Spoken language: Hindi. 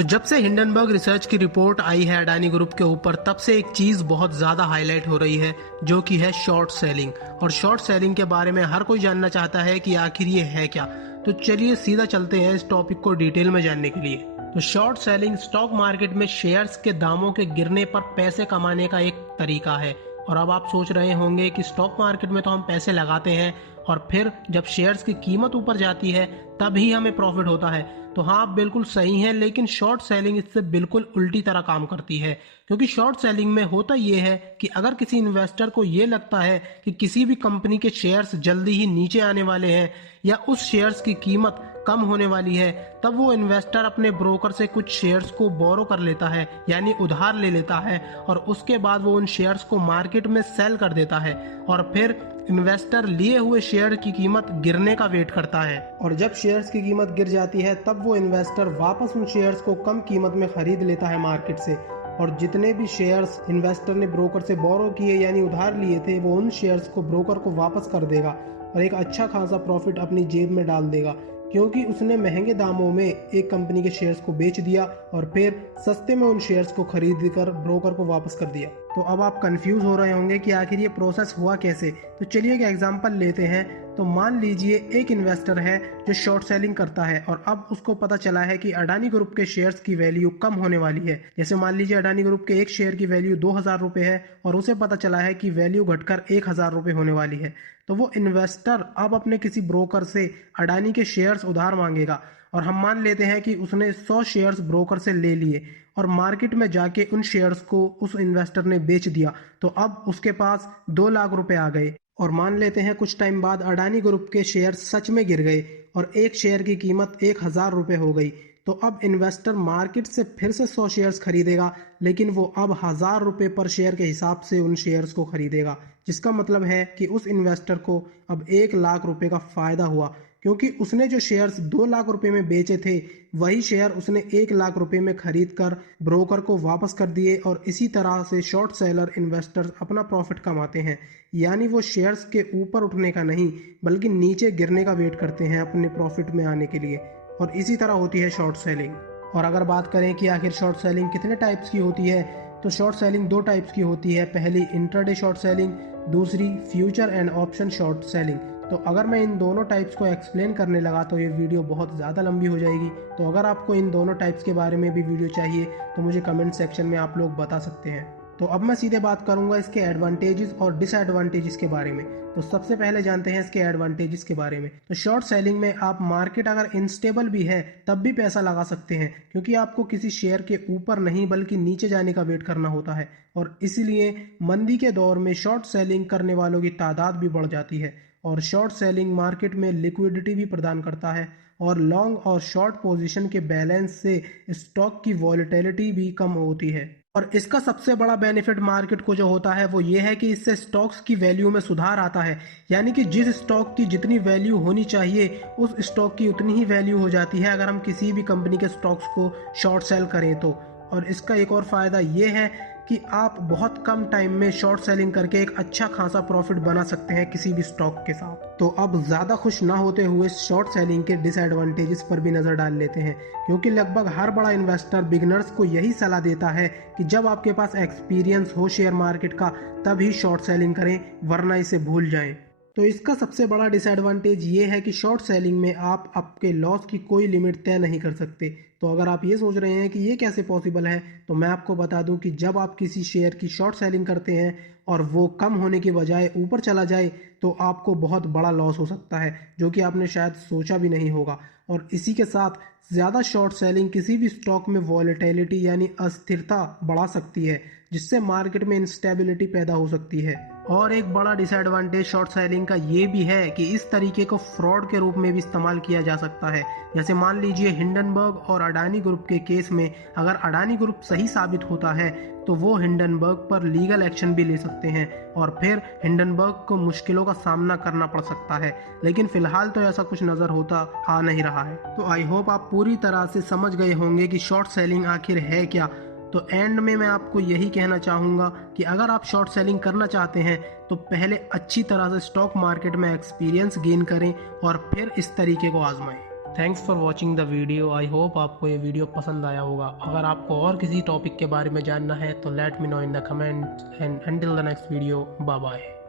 तो जब से हिंडनबर्ग रिसर्च की रिपोर्ट आई है अडानी ग्रुप के ऊपर, तब से एक चीज बहुत ज्यादा हाईलाइट हो रही है, जो कि है शॉर्ट सेलिंग। और शॉर्ट सेलिंग के बारे में हर कोई जानना चाहता है कि आखिर ये है क्या। तो चलिए सीधा चलते हैं इस टॉपिक को डिटेल में जानने के लिए। तो शॉर्ट सेलिंग स्टॉक मार्केट में शेयर्स के दामों के गिरने पर पैसे कमाने का एक तरीका है। और अब आप सोच रहे होंगे कि स्टॉक मार्केट में तो हम पैसे लगाते हैं और फिर जब शेयर्स की कीमत ऊपर जाती है तभी हमें प्रॉफिट होता है। तो हाँ, आप बिल्कुल सही हैं, लेकिन शॉर्ट सेलिंग इससे बिल्कुल उल्टी तरह काम करती है। क्योंकि शॉर्ट सेलिंग में होता यह है कि अगर किसी इन्वेस्टर को ये लगता है कि किसी भी कंपनी के शेयर्स जल्दी ही नीचे आने वाले हैं या उस शेयर्स की कीमत कम होने वाली है, तब वो इन्वेस्टर अपने ब्रोकर से कुछ शेयर्स को बोरो कर लेता है, यानी उधार ले लेता है, और उसके बाद वो उन शेयर्स को मार्केट में सेल कर देता है। और फिर इन्वेस्टर लिए हुए शेयर की कीमत गिरने का वेट करता है, और जब शेयर्स की कीमत गिर जाती है तब वो इन्वेस्टर वापस उन शेयर्स को कम कीमत में खरीद लेता है मार्केट से। और जितने भी शेयर्स इन्वेस्टर ने ब्रोकर से बोरो किए यानी उधार लिए थे, वो उन शेयर्स को ब्रोकर को वापस कर देगा और एक अच्छा खासा प्रॉफिट अपनी जेब में डाल देगा, क्योंकि उसने महंगे दामों में एक कंपनी के शेयर्स को बेच दिया और फिर सस्ते में उन शेयर्स को खरीद कर ब्रोकर को वापस कर दिया। तो अब आप कंफ्यूज हो रहे होंगे कि आखिर ये प्रोसेस हुआ कैसे। तो चलिए एक एग्जांपल लेते हैं। तो मान लीजिए एक इन्वेस्टर है जो शॉर्ट सेलिंग करता है और अब उसको पता चला है कि अडानी ग्रुप के शेयर्स की वैल्यू कम होने वाली है। जैसे मान लीजिए अडानी ग्रुप के एक शेयर की वैल्यू 2000 रुपये है और उसे पता चला है कि वैल्यू घटकर 1000 रुपये होने वाली है। तो वो इन्वेस्टर अब अपने किसी ब्रोकर से अडानी के शेयर्स उधार मांगेगा, और हम मान लेते हैं कि उसने 100 शेयर्स ब्रोकर से ले लिए और मार्केट में जाके उन शेयर्स को उस इन्वेस्टर ने बेच दिया। तो अब उसके पास 2 लाख रुपए आ गए। और मान लेते हैं कुछ टाइम बाद अडानी ग्रुप के शेयर सच में गिर गए और एक शेयर की कीमत 1000 रुपये हो गई। तो अब इन्वेस्टर मार्केट से फिर से 100 शेयर्स खरीदेगा, लेकिन वो अब 1000 रुपये पर शेयर के हिसाब से उन शेयर्स को खरीदेगा, जिसका मतलब है कि उस इन्वेस्टर को अब 1 लाख रुपए का फायदा हुआ, क्योंकि उसने जो शेयर्स 2 लाख रुपए में बेचे थे वही शेयर उसने 1 लाख रुपए में खरीद कर ब्रोकर को वापस कर दिए। और इसी तरह से शॉर्ट सेलर इन्वेस्टर्स अपना प्रॉफिट कमाते हैं, यानी वो शेयर्स के ऊपर उठने का नहीं बल्कि नीचे गिरने का वेट करते हैं अपने प्रॉफिट में आने के लिए। और इसी तरह होती है शॉर्ट सेलिंग। और अगर बात करें कि आखिर शॉर्ट सेलिंग कितने टाइप्स की होती है, तो शॉर्ट सेलिंग 2 टाइप्स की होती है। पहली इंट्राडे शॉर्ट सेलिंग, दूसरी future and option short selling. तो अगर मैं इन दोनों टाइप्स को एक्सप्लेन करने लगा तो ये वीडियो बहुत ज़्यादा लंबी हो जाएगी। तो अगर आपको इन दोनों टाइप्स के बारे में भी वीडियो चाहिए तो मुझे कमेंट सेक्शन में आप लोग बता सकते हैं। तो अब मैं सीधे बात करूंगा इसके एडवांटेजेस और डिसएडवांटेजेस के बारे में। तो सबसे पहले जानते हैं इसके एडवांटेजेस के बारे में। तो शॉर्ट सेलिंग में आप मार्केट अगर इनस्टेबल भी है तब भी पैसा लगा सकते हैं, क्योंकि आपको किसी शेयर के ऊपर नहीं बल्कि नीचे जाने का वेट करना होता है। और इसलिए मंदी के दौर में शॉर्ट सेलिंग करने वालों की तादाद भी बढ़ जाती है। और शॉर्ट सेलिंग मार्केट में लिक्विडिटी भी प्रदान करता है, और लॉन्ग और शॉर्ट पोजीशन के बैलेंस से स्टॉक की वॉलेटिलिटी भी कम होती है। और इसका सबसे बड़ा बेनिफिट मार्केट को जो होता है वो ये है कि इससे स्टॉक्स की वैल्यू में सुधार आता है, यानी कि जिस स्टॉक की जितनी वैल्यू होनी चाहिए उस स्टॉक की उतनी ही वैल्यू हो जाती है अगर हम किसी भी कंपनी के स्टॉक्स को शॉर्ट सेल करें तो। और इसका एक और फायदा ये है कि आप बहुत कम टाइम में शॉर्ट सेलिंग करके एक अच्छा खासा प्रॉफिट बना सकते हैं किसी भी स्टॉक के साथ। तो अब ज्यादा खुश ना होते हुए शॉर्ट सेलिंग के डिसएडवांटेजेस पर भी नजर डाल लेते हैं, क्योंकि लगभग हर बड़ा इन्वेस्टर बिगिनर्स को यही सलाह देता है कि जब आपके पास एक्सपीरियंस हो शेयर मार्केट का तभी शॉर्ट सेलिंग करें, वरना इसे भूल जाएं। तो इसका सबसे बड़ा डिसएडवांटेज ये है कि शॉर्ट सेलिंग में आप आपके लॉस की कोई लिमिट तय नहीं कर सकते। तो अगर आप ये सोच रहे हैं कि ये कैसे पॉसिबल है, तो मैं आपको बता दूं कि जब आप किसी शेयर की शॉर्ट सेलिंग करते हैं और वो कम होने की बजाय ऊपर चला जाए तो आपको बहुत बड़ा लॉस हो सकता है, जो कि आपने शायद सोचा भी नहीं होगा। और इसी के साथ ज़्यादा शॉर्ट सेलिंग किसी भी स्टॉक में वॉलेटिलिटी यानी अस्थिरता बढ़ा सकती है, जिससे मार्केट में इंस्टेबिलिटी पैदा हो सकती है। और एक बड़ा डिसएडवांटेज शॉर्ट सेलिंग का ये भी है कि इस तरीके को फ्रॉड के रूप में भी इस्तेमाल किया जा सकता है। जैसे मान लीजिए हिंडनबर्ग और अडानी ग्रुप के केस में अगर अडानी ग्रुप सही साबित होता है तो वो हिंडनबर्ग पर लीगल एक्शन भी ले सकते हैं और फिर हिंडनबर्ग को मुश्किलों का सामना करना पड़ सकता है। लेकिन फिलहाल तो ऐसा कुछ नजर होता आ नहीं रहा है। तो आई होप आप पूरी तरह से समझ गए होंगे कि शॉर्ट सेलिंग आखिर है क्या। तो एंड में मैं आपको यही कहना चाहूँगा कि अगर आप शॉर्ट सेलिंग करना चाहते हैं तो पहले अच्छी तरह से स्टॉक मार्केट में एक्सपीरियंस गेन करें और फिर इस तरीके को आजमाएं। Thanks for watching the video. I hope आपको ये वीडियो पसंद आया होगा। अगर आपको और किसी टॉपिक के बारे में जानना है तो let me know in the comment and until the next video, bye bye.